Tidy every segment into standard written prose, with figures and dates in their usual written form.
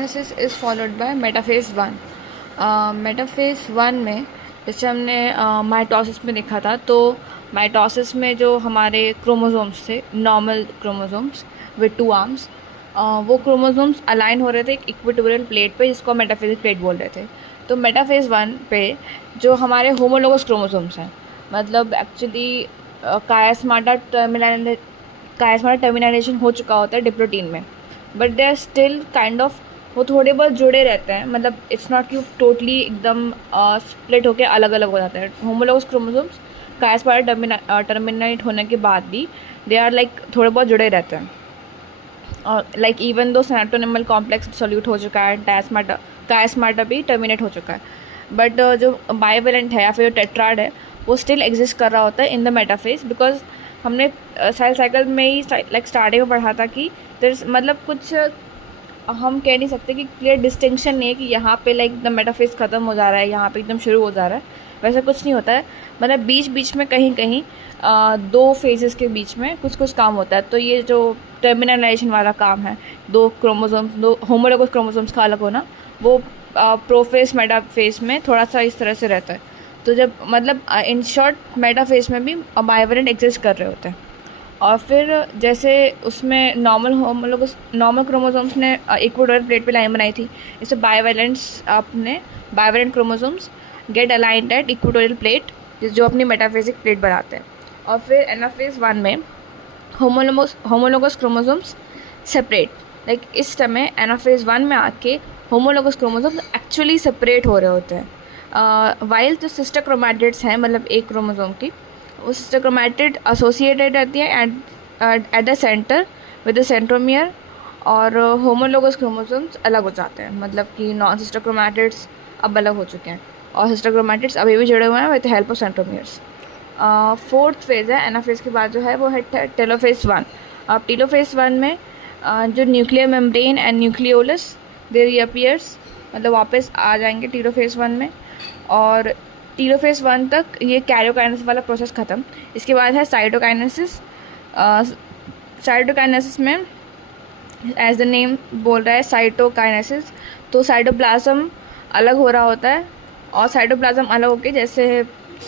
Genesis is followed by metaphase one. Metaphase one में जैसे हमने माइटोसिस में देखा था, तो माइटोसिस में जो हमारे क्रोमोसोम्स थे, normal chromosomes with two arms, वो क्रोमोसोम्स अलाइन हो रहे थे एक इक्वेटोरियल प्लेट पे, जिसको मेटाफेजिक प्लेट बोल रहे थे। तो मेटाफेज वन पे जो हमारे होमोलोगस क्रोमोसोम्स हैं, मतलब एक्चुअली कायस्माटा टर्मिनेशन हो चुका होता है डिप्लोटीन में, but they are still kind of, वो थोड़े बहुत जुड़े रहते हैं। मतलब इट्स नॉट कि टोटली एकदम स्प्लिट होकर अलग अलग हो जाते हैं। होमोलोगस क्रोमोसोम्स कायस्माटा टर्मिनेट होने के बाद भी दे आर लाइक थोड़े बहुत जुड़े रहते हैं। और like even though सेंट्रोनिमल complex solute हो चुका है, कायस्माटा भी टर्मिनेट हो चुका है, बट जो बाइवेलेंट है या फिर जो टेट्राड है वो स्टिल एग्जिस्ट कर रहा होता है इन द मेटाफेज। बिकॉज हमने सेल साइकिल में ही लाइक स्टार्टिंग में पढ़ा था कि मतलब कुछ हम कह नहीं सकते कि क्लियर डिस्टिंक्शन नहीं है कि यहाँ पे लाइक द मेटाफेज ख़त्म हो जा रहा है, यहाँ पे एकदम शुरू हो जा रहा है, वैसा कुछ नहीं होता है। मतलब बीच बीच में कहीं कहीं दो फेजेस के बीच में कुछ कुछ काम होता है। तो ये जो टर्मिनलाइजेशन वाला काम है, दो क्रोमोसोम्स, दो होमोलोगस क्रोमोसोम्स का अलग होना, वो प्रोफेज मेटाफेज में थोड़ा सा इस तरह से रहता है। तो जब मतलब इन शॉर्ट मेटाफेज में भी बाइवेलेंट एग्जिस्ट कर रहे होते हैं। और फिर जैसे उसमें नॉर्मल क्रोमोसोम्स ने इक्वेटोरियल प्लेट पे लाइन बनाई थी, इससे bivalent chromosomes get aligned at equatorial plate, जो अपनी मेटाफेजिक प्लेट बनाते हैं। और फिर एनाफेज वन में होमोलोगस क्रोमोसोम्स सेपरेट, लाइक इस समय एनाफेज वन में आके होमोलोगस क्रोमोसोम्स एक्चुअली सेपरेट हो रहे होते हैं। वाइल जो सिस्टर क्रोमैटिड्स हैं, मतलब एक क्रोमोसोम की, वो सिस्टर क्रोमैटिड एसोसिएटेड रहती है at the centre with the centromere, और होमोलोगस क्रोमोसोम्स अलग हो जाते हैं। मतलब कि नॉन सिस्टर क्रोमैटिड्स अब अलग हो चुके हैं और सिस्टर क्रोमैटिड्स अभी भी जुड़े हुए हैं with help of centromeres. Fourth phase है एनाफेज के बाद जो है वो है टेलोफेज वन। अब टेलोफेज वन में जो न्यूक्लियर मेम्ब्रेन एंड न्यूक्लियोलस दे रीअपीयर्स, मतलब वापस आ जाएंगे टेलोफेज वन में। और टेलोफेज वन तक ये कैरियोकाइनेसिस वाला प्रोसेस ख़त्म। इसके बाद है साइटोकाइनेसिस। साइटोकाइनेसिस में एज द नेम बोल रहा है साइटोकाइनेसिस, तो साइटोप्लाज्म अलग हो रहा होता है, और साइटोप्लाज्म अलग होकर जैसे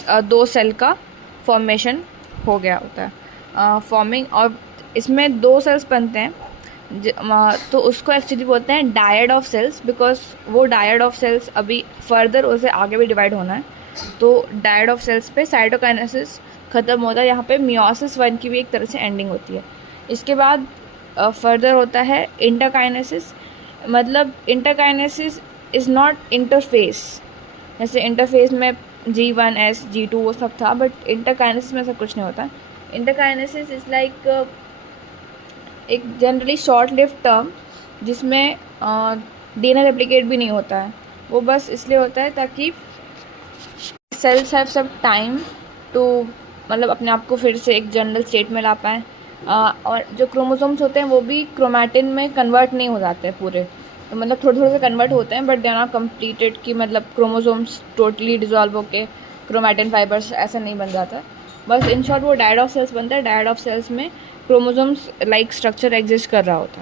दो सेल का फॉर्मेशन हो गया होता है, फॉर्मिंग। और इसमें दो सेल्स बनते हैं, तो उसको एक्चुअली बोलते हैं डायड ऑफ सेल्स, बिकॉज वो डायड ऑफ सेल्स अभी फर्दर उसे आगे भी डिवाइड होना है। तो डायड ऑफ सेल्स पे साइटोकाइनेसिस ख़त्म होता है। यहाँ पे मियोसिस वन की भी एक तरह से एंडिंग होती है। इसके बाद फर्दर होता है इंटरकाइनेसिस। मतलब इंटरकाइनेसिस इज़ नॉट इंटरफेस, जैसे इंटरफेस में G1S G2 वो सब था, बट इंटरकाइनेसिस में ऐसा कुछ नहीं होता। इंटरकाइनेसिस इज़ लाइक एक जनरली शॉर्ट लिव्ड टर्म, जिसमें डीएनए रेप्लिकेट भी नहीं होता है। वो बस इसलिए होता है ताकि सेल्स हैव सब टाइम टू, मतलब अपने आप को फिर से एक जनरल स्टेट में ला पाएँ। और जो क्रोमोसोम्स होते हैं वो भी क्रोमैटिन में कन्वर्ट नहीं हो जाते हैं पूरे, तो मतलब थोड़े थोड़े से कन्वर्ट होते हैं, but they are not completed कि मतलब क्रोमोसोम्स टोटली डिजॉल्व होके क्रोमैटिन फाइबर्स ऐसा नहीं बन जाता। बस इन शॉर्ट वो डायड ऑफ सेल्स बनता है। डायड ऑफ सेल्स में क्रोमोसोम्स लाइक स्ट्रक्चर एग्जिस्ट कर रहा होता है।